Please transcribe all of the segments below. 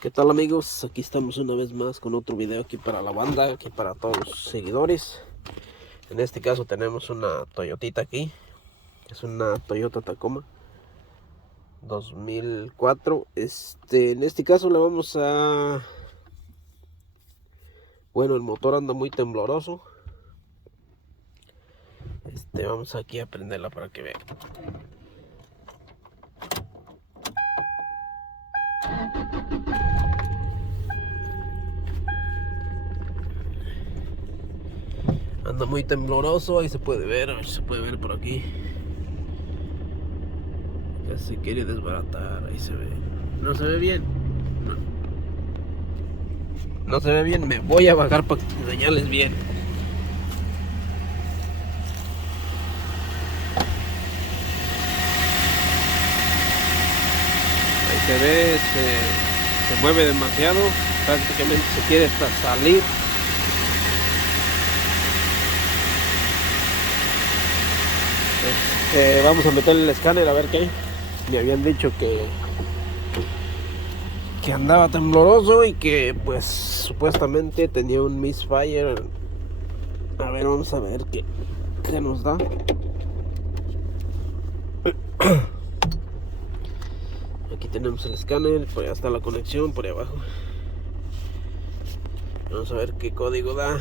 ¿Qué tal, amigos? Aquí estamos una vez más con otro video aquí para la banda, aquí para todos los seguidores. En este caso tenemos una Toyotita aquí. Es una Toyota Tacoma 2004. En este caso le vamos a... Bueno, el motor anda muy tembloroso. Vamos aquí a prenderla para que vean. Anda muy tembloroso, ahí se puede ver, por aquí. Ya se quiere desbaratar, ahí se ve. No se ve bien. No se ve bien, me voy a bajar para que señales bien. Ahí se ve, se mueve demasiado, prácticamente se quiere hasta salir. Vamos a meterle el escáner a ver qué hay. Me habían dicho que andaba tembloroso y que pues supuestamente tenía un misfire. A ver, vamos a ver qué nos da. Aquí tenemos el escáner, por allá está la conexión, por ahí abajo. Vamos a ver qué código da.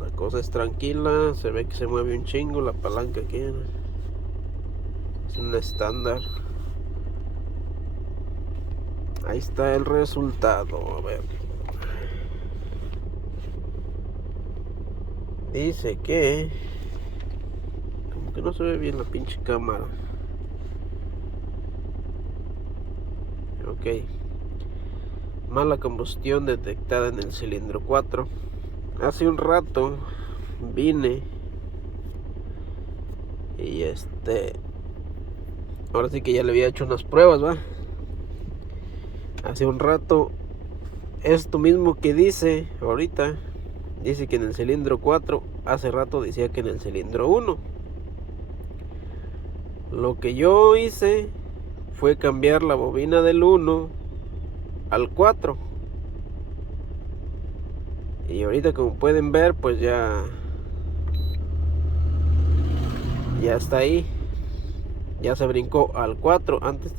La cosa es tranquila, se ve que se mueve un chingo la palanca aquí. Es un estándar. Ahí está el resultado, a ver. Dice que... como que no se ve bien la pinche cámara. Ok. Mala combustión detectada en el cilindro 4. Hace un rato vine y ahora sí que ya le había hecho unas pruebas, ¿va? Hace un rato, esto mismo que dice ahorita, dice que en el cilindro 4, hace rato decía que en el cilindro 1. Lo que yo hice fue cambiar la bobina del 1 al 4. Y ahorita, como pueden ver, pues ya está ahí. Ya se brincó al 4. Antes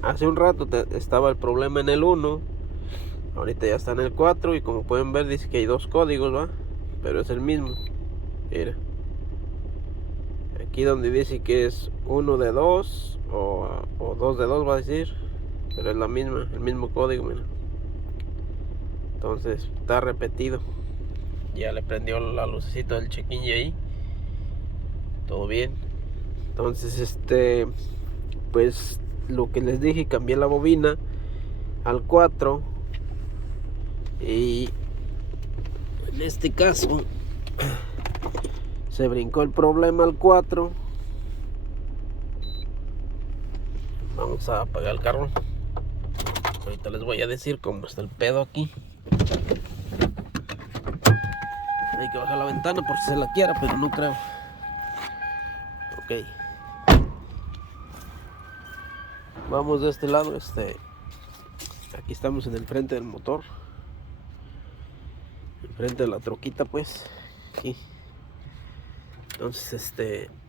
hace un rato estaba el problema en el 1. Ahorita ya está en el 4. Y como pueden ver, dice que hay dos códigos, ¿va? Pero es el mismo. Mira. Aquí donde dice que es 1 de 2 o 2 de 2 va a decir. Pero es la misma, el mismo código, mira. Entonces está repetido. Ya le prendió la lucecita del check-in y ahí. Todo bien. Entonces pues lo que les dije, cambié la bobina al 4. Y en este caso se brincó el problema al 4. Vamos a apagar el carro. Ahorita les voy a decir cómo está el pedo aquí. Hay que bajar la ventana por si se la quiera, pero no creo. Ok. Vamos de este lado. Aquí estamos en el frente del motor. Enfrente de la troquita, pues. Aquí. Entonces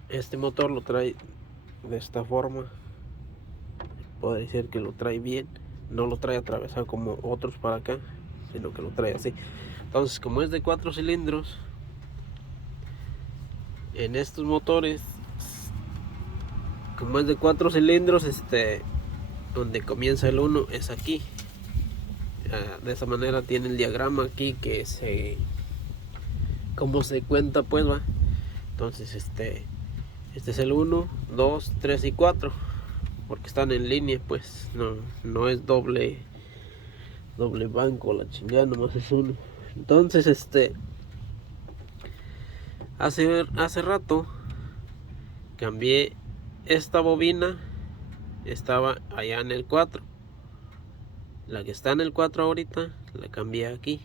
este motor lo trae de esta forma. Puedo decir que lo trae bien. No lo trae atravesado como otros para acá, sino que lo trae así. Entonces, como es de 4 cilindros, en estos motores, como es de 4 cilindros, donde comienza el 1 es aquí. De esa manera tiene el diagrama aquí que como se cuenta, pues, va. Entonces este es el 1, 2, 3 y 4, porque están en línea, pues. No es doble banco, la chingada, nomás es uno. Entonces hace rato cambié esta bobina. Estaba allá en el 4. La que está en el 4 ahorita la cambié aquí.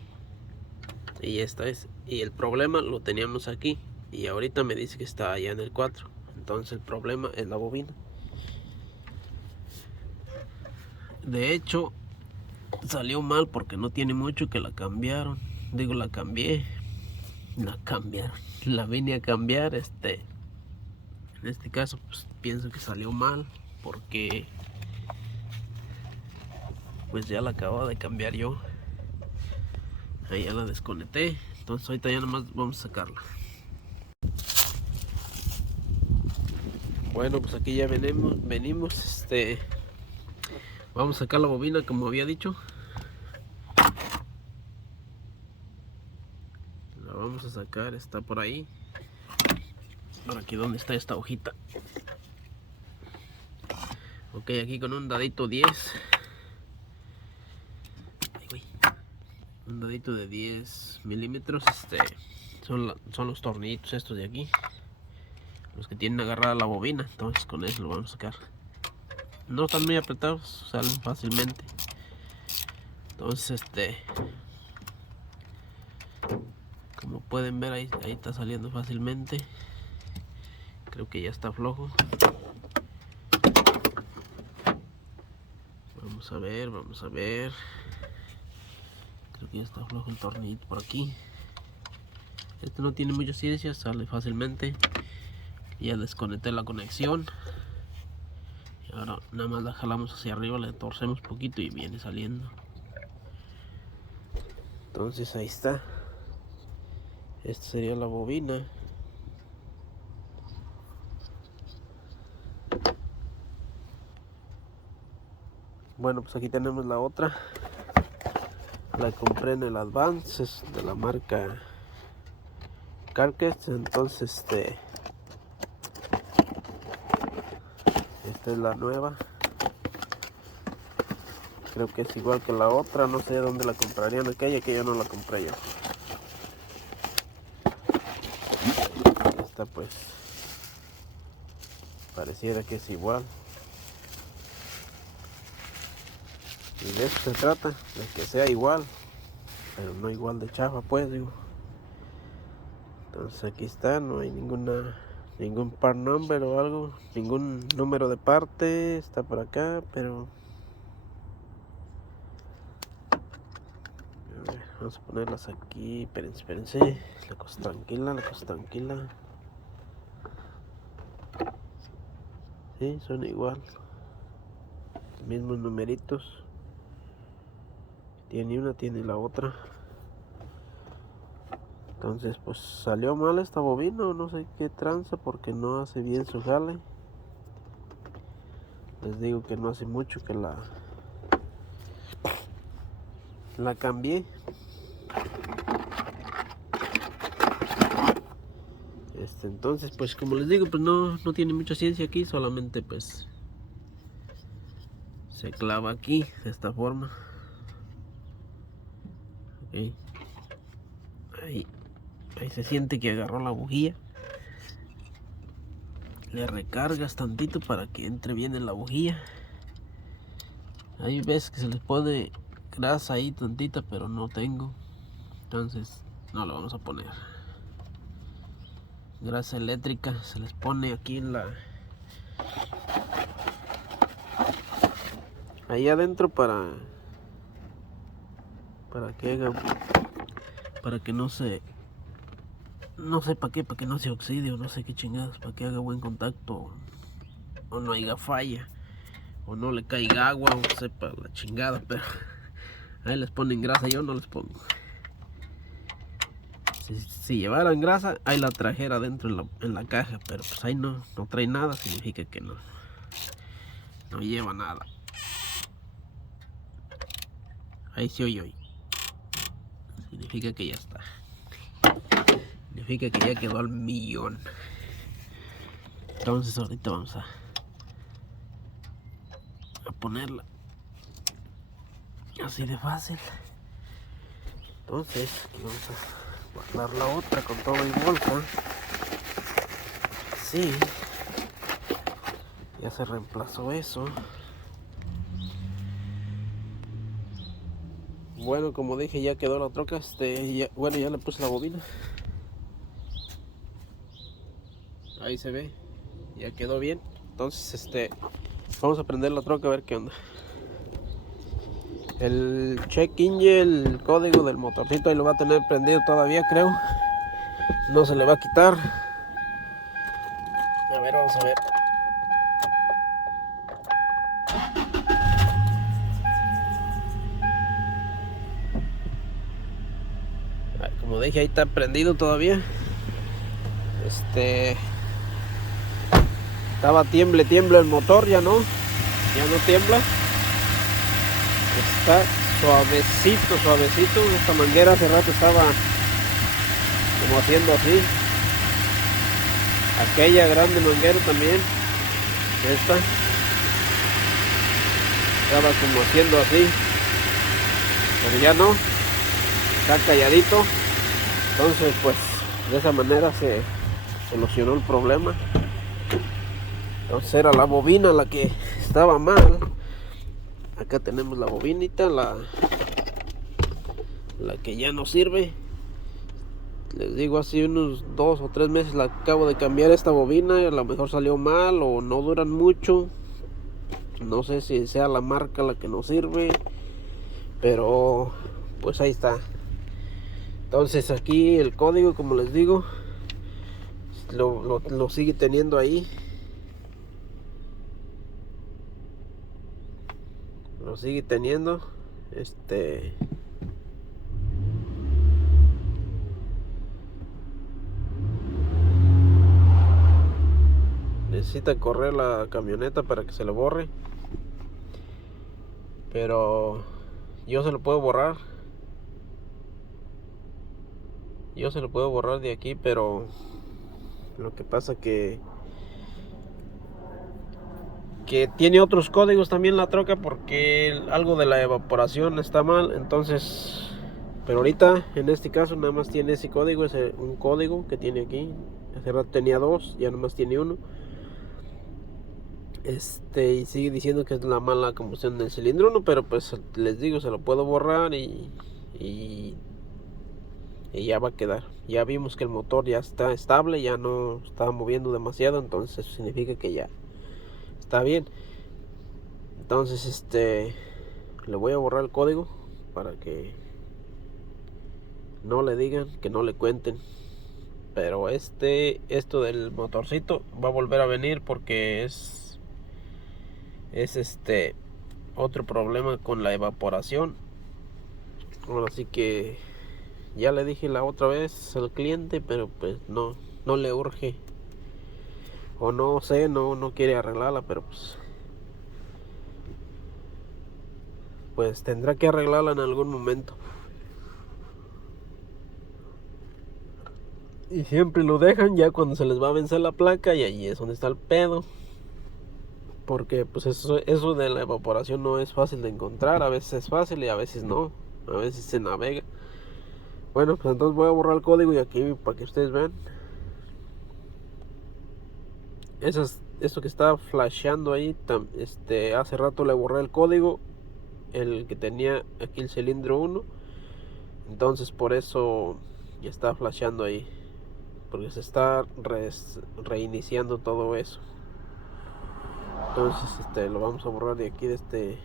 Y esta es. Y el problema lo teníamos aquí. Y ahorita me dice que está allá en el 4. Entonces el problema es la bobina. De hecho salió mal porque no tiene mucho que la cambiaron. Digo, la cambiaron. La vine a cambiar. En este caso pues pienso que salió mal porque pues ya la acababa de cambiar yo. Ahí ya la desconecté. Entonces ahorita ya nomás vamos a sacarla. Bueno, pues aquí ya venimos. Vamos a sacar la bobina como había dicho. La vamos a sacar, está por ahí. Por aquí donde está esta hojita. Ok, aquí con un dadito 10. Un dadito de 10 milímetros. Son los tornillitos estos de aquí, los que tienen agarrada la bobina. Entonces con eso lo vamos a sacar. No están muy apretados, salen fácilmente. Entonces como pueden ver, ahí está saliendo fácilmente. Creo que ya está flojo. Vamos a ver. Creo que ya está flojo el tornillito por aquí. No tiene mucha ciencia, sale fácilmente. Ya desconecté la conexión. Y ahora nada más la jalamos hacia arriba, le torcemos poquito y viene saliendo. Entonces ahí está. Esta sería la bobina. Bueno, pues aquí tenemos la otra. La compré en el Advance, es de la marca Carcass. Entonces esta es la nueva. Creo que es igual que la otra. No sé dónde la comprarían. Aquella no la compré yo. Esta pues pareciera que es igual. Y de eso se trata, de que sea igual, pero no igual de chafa, pues, digo. Entonces aquí está, no hay ningún part number o algo, ningún número de parte. Está por acá, pero a ver, vamos a ponerlas aquí. Espérense, la cosa tranquila. Sí, son igual, mismos numeritos. Tiene una, tiene la otra. Entonces pues salió mal esta bobina, no sé qué tranza, porque no hace bien su jale. Les digo que no hace mucho que la cambié. Entonces pues como les digo, pues no tiene mucha ciencia aquí, solamente pues se clava aquí de esta forma. Okay. Ahí se siente que agarró la bujía. Le recargas tantito para que entre bien en la bujía. Ahí ves que se les pone grasa ahí tantita, pero no tengo. Entonces no lo vamos a poner. Grasa eléctrica se les pone aquí en ahí adentro para que haga, para que no sé para qué, para que no se oxide o no sé qué chingados, para que haga buen contacto o no haya falla o no le caiga agua o sepa la chingada, pero ahí les ponen grasa, yo no les pongo. Si llevaran grasa, ahí la trajera dentro en la caja, pero pues ahí no trae nada, significa que no lleva nada. Ahí sí oye. Significa que ya está. Significa que ya quedó al millón. Entonces ahorita vamos a ponerla. Así de fácil. Entonces aquí vamos a guardar la otra con todo y bolsa. Sí. Ya se reemplazó eso. Bueno, como dije, ya quedó la troca. Bueno, ya le puse la bobina. Ahí se ve. ya quedó bien. Entonces vamos a prender la troca a ver qué onda. El check engine, el código del motorcito ahí lo va a tener prendido todavía, creo. No se le va a quitar. A ver, vamos a ver. Como dije, ahí está prendido todavía. Estaba tiemble el motor, ya no tiembla. Está suavecito. Esta manguera hace rato estaba como haciendo así. Aquella grande manguera también, esta estaba como haciendo así, pero ya no, está calladito. Entonces pues de esa manera se solucionó el problema. Entonces era la bobina la que estaba mal. Acá tenemos la bobinita, la que ya no sirve. Les digo, hace unos 2 o 3 meses la acabo de cambiar esta bobina. A lo mejor salió mal o no duran mucho. No sé si sea la marca la que no sirve, pero pues ahí está. Entonces aquí el código, como les digo, lo sigue teniendo ahí. Lo sigue teniendo. Necesita correr la camioneta para que se lo borre, pero yo se lo puedo borrar. De aquí, pero lo que pasa que tiene otros códigos también la troca, porque algo de la evaporación está mal. Entonces, pero ahorita en este caso nada más tiene ese código, es un código que tiene aquí. Hace rato tenía 2, ya nada más tiene 1. Y sigue diciendo que es la mala combustión del cilindro 1, pero pues les digo, se lo puedo borrar y ya va a quedar. Ya vimos que el motor ya está estable, ya no está moviendo demasiado, entonces eso significa que ya está bien. Entonces le voy a borrar el código para que no le digan, que no le cuenten. Pero esto del motorcito va a volver a venir, porque es otro problema con la evaporación. Bueno, así que ya le dije la otra vez al cliente, pero pues no le urge, o no sé, no quiere arreglarla, pero pues tendrá que arreglarla en algún momento. Y siempre lo dejan ya cuando se les va a vencer la placa, y ahí es donde está el pedo. Porque pues eso de la evaporación no es fácil de encontrar. A veces es fácil y a veces no. A veces se navega. Bueno, pues entonces voy a borrar el código y aquí para que ustedes vean. Esto que está flasheando ahí, hace rato le borré el código, el que tenía aquí el cilindro 1. Entonces por eso ya está flasheando ahí, porque se está reiniciando todo eso. Entonces lo vamos a borrar de aquí, de este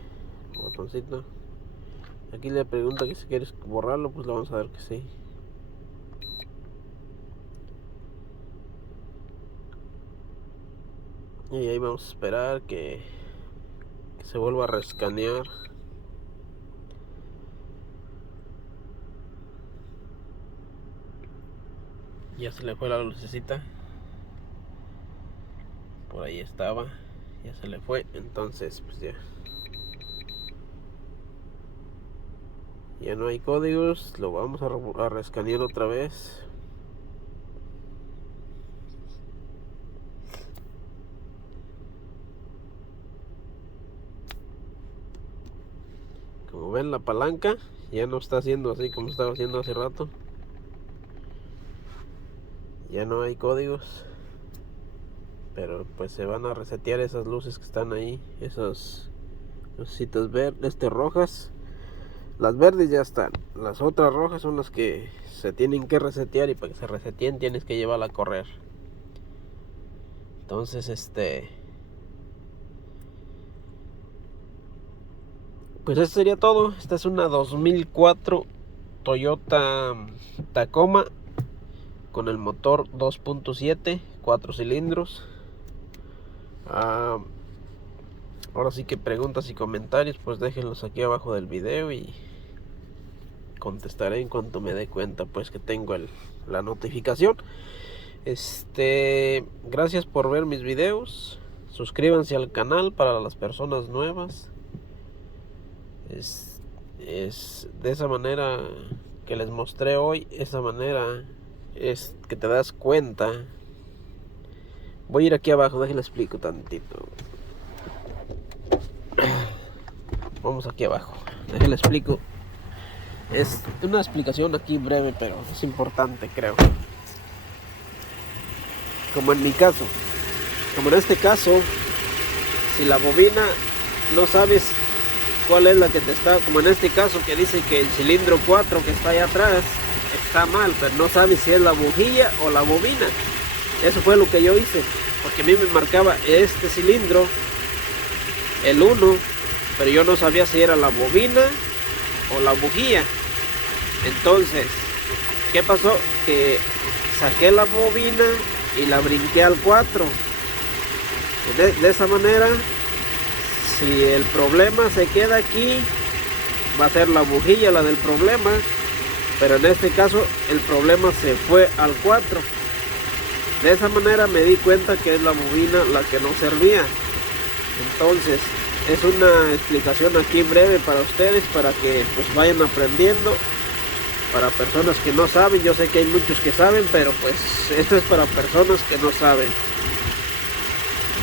botoncito. Aquí le pregunta que si quieres borrarlo, pues le vamos a dar que sí. Y ahí vamos a esperar que se vuelva a rescanear. Ya se le fue la lucecita. Por ahí estaba. Ya se le fue. Entonces pues ya no hay códigos. Lo vamos a rescanear otra vez. Como ven, la palanca ya no está haciendo así como estaba haciendo hace rato. Ya no hay códigos, pero pues se van a resetear esas luces que están ahí, esas lucecitas verdes, rojas. Las verdes ya están, las otras rojas son las que se tienen que resetear, y para que se reseteen tienes que llevarla a correr. Entonces pues eso sería todo. Esta es una 2004 Toyota Tacoma con el motor 2.7, 4 cilindros. Ahora sí que preguntas y comentarios pues déjenlos aquí abajo del video y contestaré en cuanto me dé cuenta pues que tengo la notificación. Gracias por ver mis videos. Suscríbanse al canal para las personas nuevas. Es de esa manera que les mostré hoy. Esa manera es que te das cuenta. Voy a ir aquí abajo, déjenle explico tantito. Vamos aquí abajo, déjenle explico. Es una explicación aquí breve, pero es importante, creo. Como en mi caso, como en este caso, si la bobina no sabes cuál es la que te está, como en este caso que dice que el cilindro 4 que está allá atrás está mal, pero no sabes si es la bujía o la bobina. Eso fue lo que yo hice, porque a mí me marcaba este cilindro, el 1, pero yo no sabía si era la bobina o la bujía. Entonces, ¿qué pasó? Que saqué la bobina y la brinqué al 4. De esa manera, si el problema se queda aquí, va a ser la bujía la del problema, pero en este caso el problema se fue al 4. De esa manera me di cuenta que es la bobina la que no servía. Entonces es una explicación aquí breve para ustedes, para que pues vayan aprendiendo. Para personas que no saben, yo sé que hay muchos que saben, pero pues esto es para personas que no saben.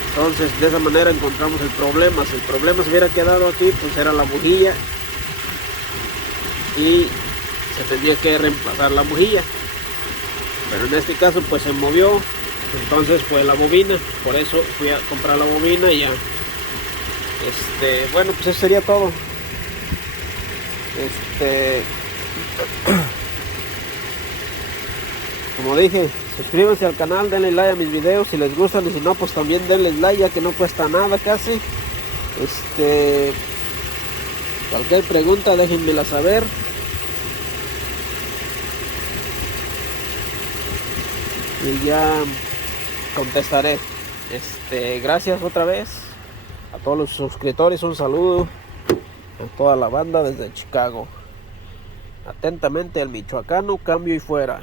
Entonces de esa manera encontramos el problema. Si el problema se hubiera quedado aquí, pues era la bujía y se tendría que reemplazar la bujía, pero en este caso pues se movió, entonces fue la bobina. Por eso fui a comprar la bobina y ya. Bueno, pues eso sería todo. Como dije, suscríbanse al canal, denle like a mis videos si les gustan, y si no pues también denle like, ya que no cuesta nada casi. Cualquier pregunta déjenmela saber. Y ya contestaré. Gracias otra vez a todos los suscriptores, un saludo a toda la banda desde Chicago. Atentamente el michoacano, cambio y fuera.